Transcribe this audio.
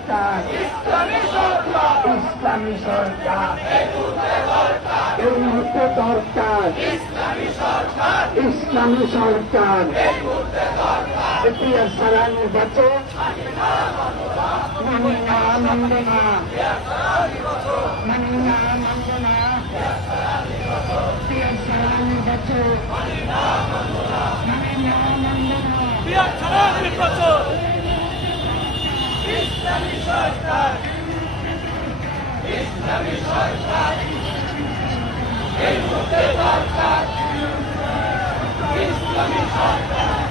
সরকার, ইসলামী সরকার, এই মুহূর্তে দরকার ইসলামী সরকার। এটি ছাড়া নির্বাচন মানি না, মানব না, মানি না, মানব না। ছাড়া নির্বাচন মানি না, মানব না, ছাড়া নির্বাচন। ইসলামী সরকার, ইসলামী সরকার, এই মুহূর্তে দরকার ইসলামী সরকার।